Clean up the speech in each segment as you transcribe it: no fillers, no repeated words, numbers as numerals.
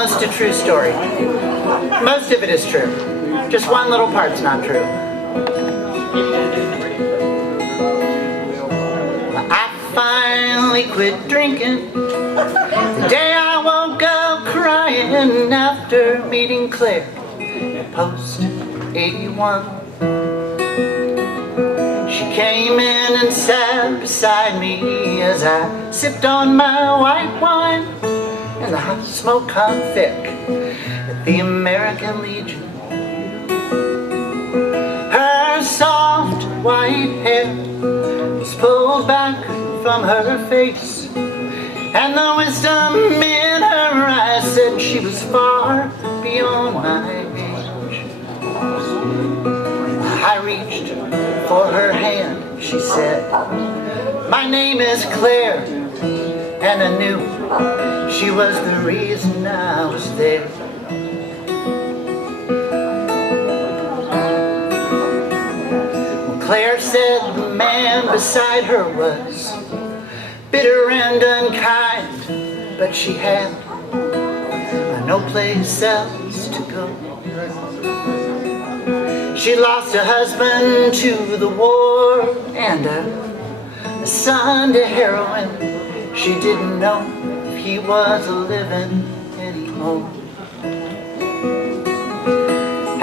almost a true story. Most of it is true. Just one little part's not true. I finally quit drinking the day I woke up crying after meeting Claire at Post 81. She came in and sat beside me as I sipped on my white wine, and the hot smoke hung thick at the American Legion. Her soft white hair was pulled back from her face, and the wisdom in her eyes said she was far beyond my age. I reached for her hand, she said, "My name is Claire," and I knew she was the reason I was there. Claire said the man beside her was bitter and unkind, but she had no place else to go. She lost a husband to the war and a son to heroin. She didn't know if he was living anymore.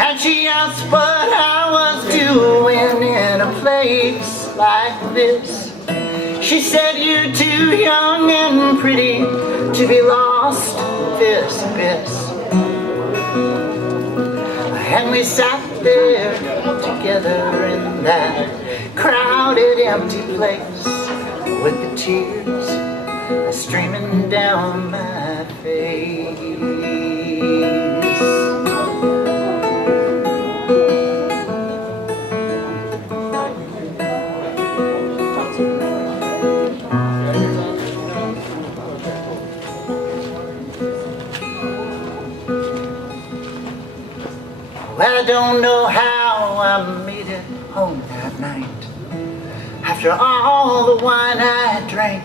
And she asked what I was doing in a place like this. She said, "You're too young and pretty to be lost in this abyss." And we sat there together in that crowded, empty place, with the tears streaming down my face. Well, I don't know how I made it home that night, after all the wine I drank.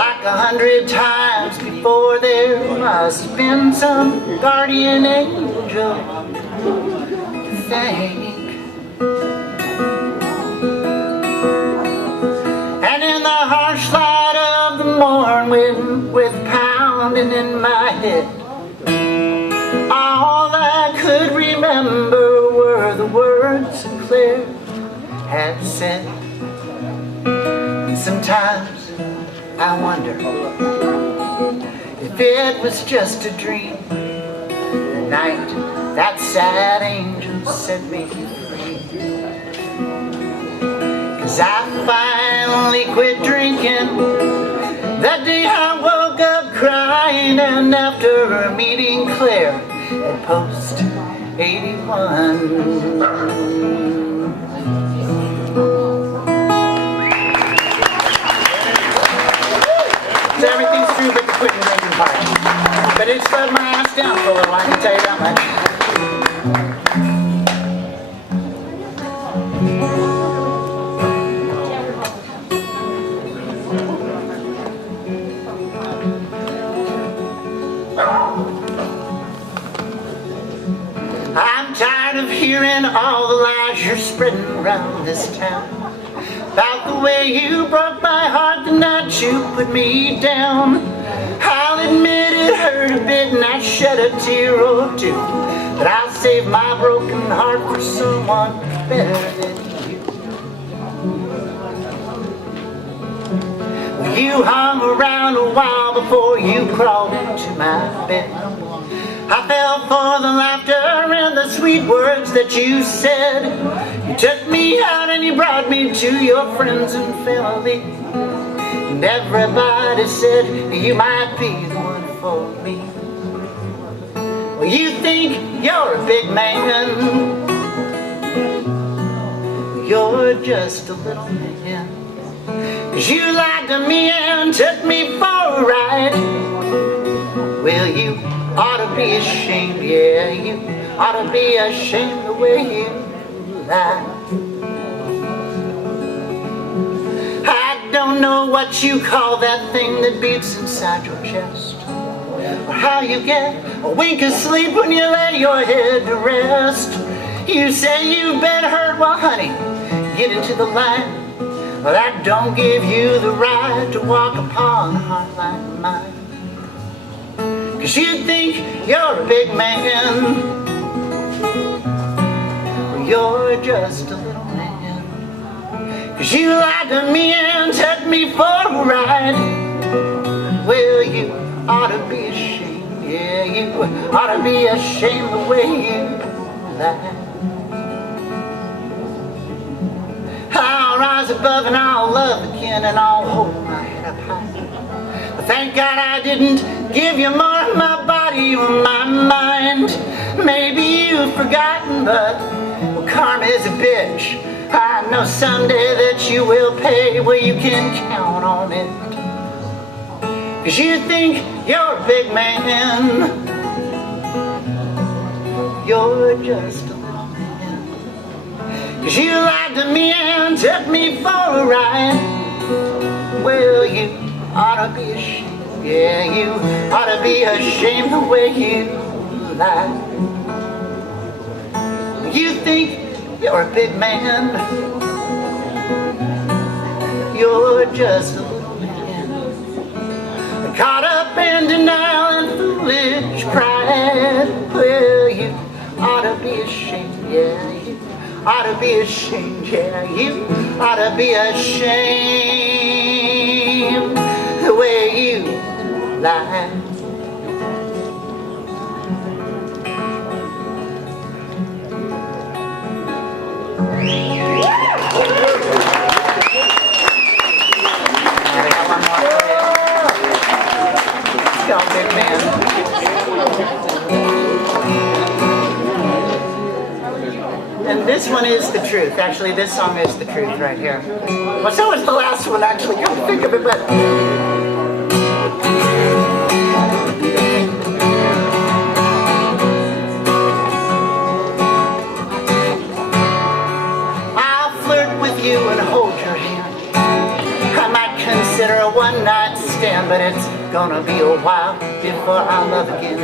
Like 100 times before, there must have been some guardian angel to thank. And in the harsh light of the morn, with pounding in my head, all I could remember were the words Claire had said. And sometimes I wonder if it was just a dream, the night that sad angel set me free. 'Cause I finally quit drinking that day I woke up crying, and after meeting Claire at Post 81. So everything's true but the quitting drinking part. But it slowed my ass down for a little, I can tell you that much. I'm tired of hearing all the lies you're spreading around this town about the way you broke my heart the night you put me down. I'll admit it hurt a bit and I shed a tear or two, but I'll save my broken heart for someone better than you. Well, you hung around a while before you crawled into my bed. I fell for the laughter and the sweet words that you said. You took me out and you brought me to your friends and family, and everybody said you might be the one for me. Well, you think you're a big man, you're just a little man. 'Cause you lied to me and took me for a ride. Well, you ought to be ashamed, yeah, you ought to be ashamed the way you lie. I don't know what you call that thing that beats inside your chest, or how you get a wink of sleep when you lay your head to rest. You say you've been hurt, well honey, get into the line. Well, that don't give you the right to walk upon a heart like mine. 'Cause you think you're a big man, well, you're just a little man. 'Cause you lied to me and took me for a ride. Well, you ought to be ashamed, yeah, you ought to be ashamed the way you lied. I'll rise above and I'll love again and I'll hold my head up high. But thank God I didn't give you more of my body or my mind. Maybe you've forgotten, but well, karma is a bitch. I know someday that you will pay, well you can count on it. 'Cause you think you're a big man, you're just a little man. 'Cause you lied to me and took me for a ride. Well, you ought to be ashamed, yeah, you ought to be ashamed the way you lie. You think you're a big man, you're just a little man, caught up in denial and foolish pride. Well, you ought to be ashamed, yeah, you ought to be ashamed, yeah, you ought to be ashamed the way you lie. Let's go, big man. And this one is the truth. Actually, this song is the truth right here. Well, so is the last one, actually. Come to think of it, but I'll flirt with you and hold your hand. I might consider a one-night stand, but it's gonna be a while before I'll love again.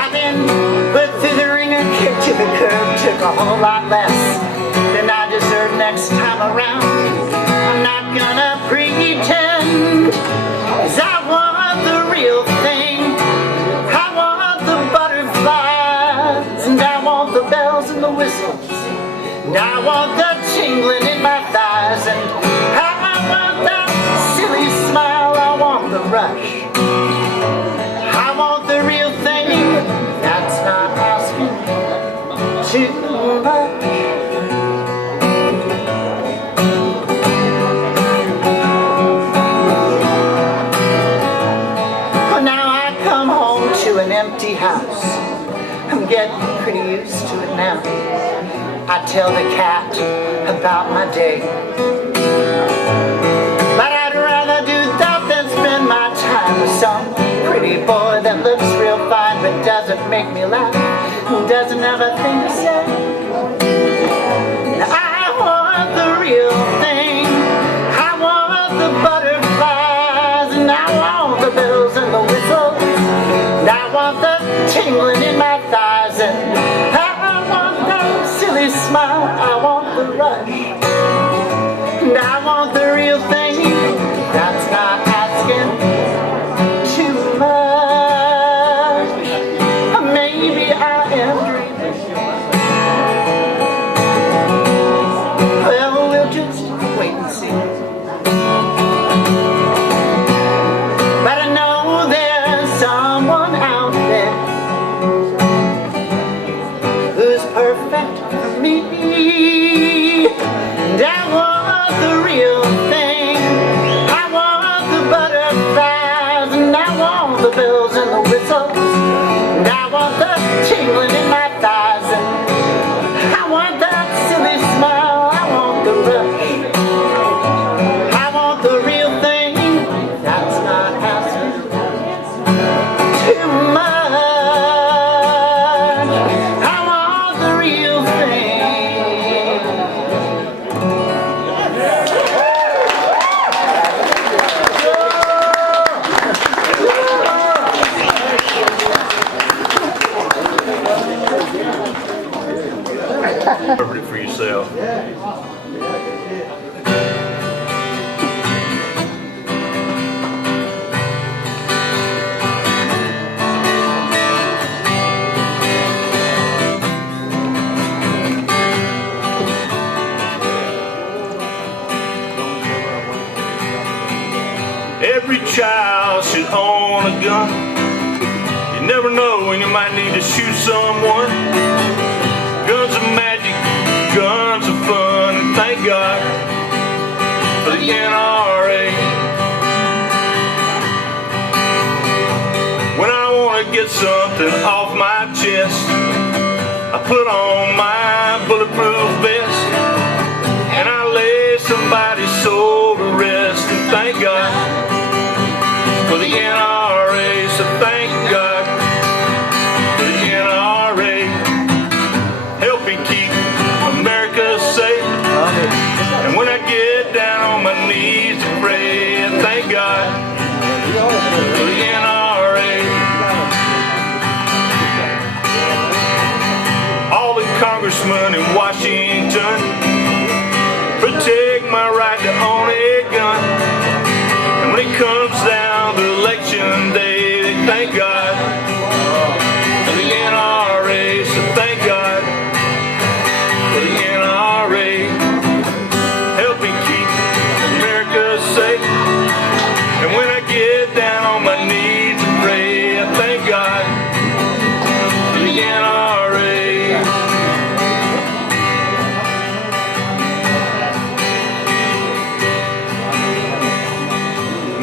I've been put through the ringer, kicked to the curb, took a whole lot less than I deserve next time around. I'm not gonna pretend, 'cause I want the real thing. I want the butterflies, and I want the bells and the whistles, and I want the tingling in my thighs, and I want that silly smile, I want the rush. I want the real thing, that's not asking too much. Well, now I come home to an empty house. I'm getting pretty used to it now. I tell the cat about my day, but I'd rather do that than spend my time with some pretty boy that looks real fine but doesn't make me laugh, doesn't have a thing to say. Now I want the real thing, I want the butterflies, and I want the bells and the whistles, and I want the tingling in my thighs, and I want that silly smile, I want the rush, and I want the real thing, that's not asking too much. Maybe I am dreaming. Well, we'll just wait and see. But I know there's someone out there who's perfect for me, and I want the real thing. I want the butterflies, and I want the bells and the whistles, and I want the tingling in my thighs, and I want that silly smile, I want the rush. I want the real thing, that's not asking too much. I want the real thing. Interpret it for yourself. Every child should own a gun. You never know when you might need to shoot someone. Guns are magic, guns are fun, and thank God for the NRA. When I want to get something off my chest, I put on my bulletproof vest, and I lay somebody's soul to rest, and thank God for the NRA, so thank God for the NRA. Help me keep America safe. And when I get down on my knees to pray, and thank God for the NRA. All the congressmen in Washington protect my right to own a gun. And when it comes down to election day, they thank God for the NRA, so thank God for the NRA. Help me keep America safe. And when I get down on my knees to pray, I thank God for the NRA.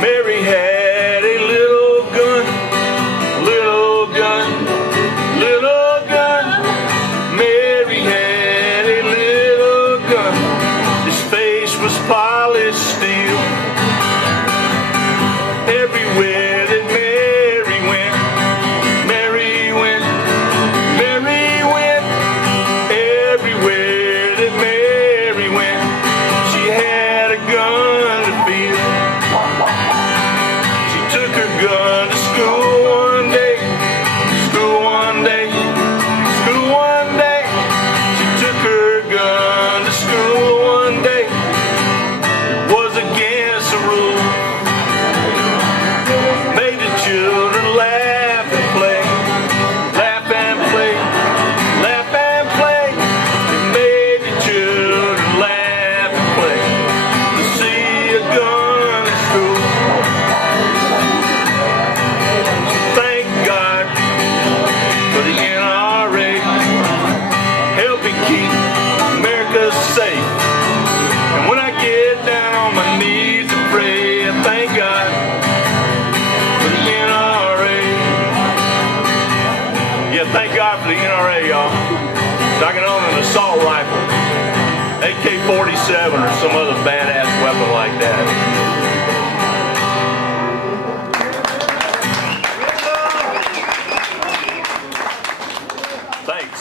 Mary had a little gun, little gun, little gun. Mary had a little gun. His face was polished steel. Everywhere that Mary went, Mary went, Mary went. Everywhere that Mary went, she had a gun to feel. She took her gun to school one day, school one day, school one day. She took her gun to school one day. It was against the rules. Made the children laugh and play, laugh and play, laugh and play. It made the children laugh and play to see a gun in school. Thank God for the NRA. Help me keep America safe. And when I get down on my knees to pray, I thank God for the NRA. Yeah, thank God for the NRA, y'all. So I can own an assault rifle, AK-47 or some other badass weapon like that. Thanks.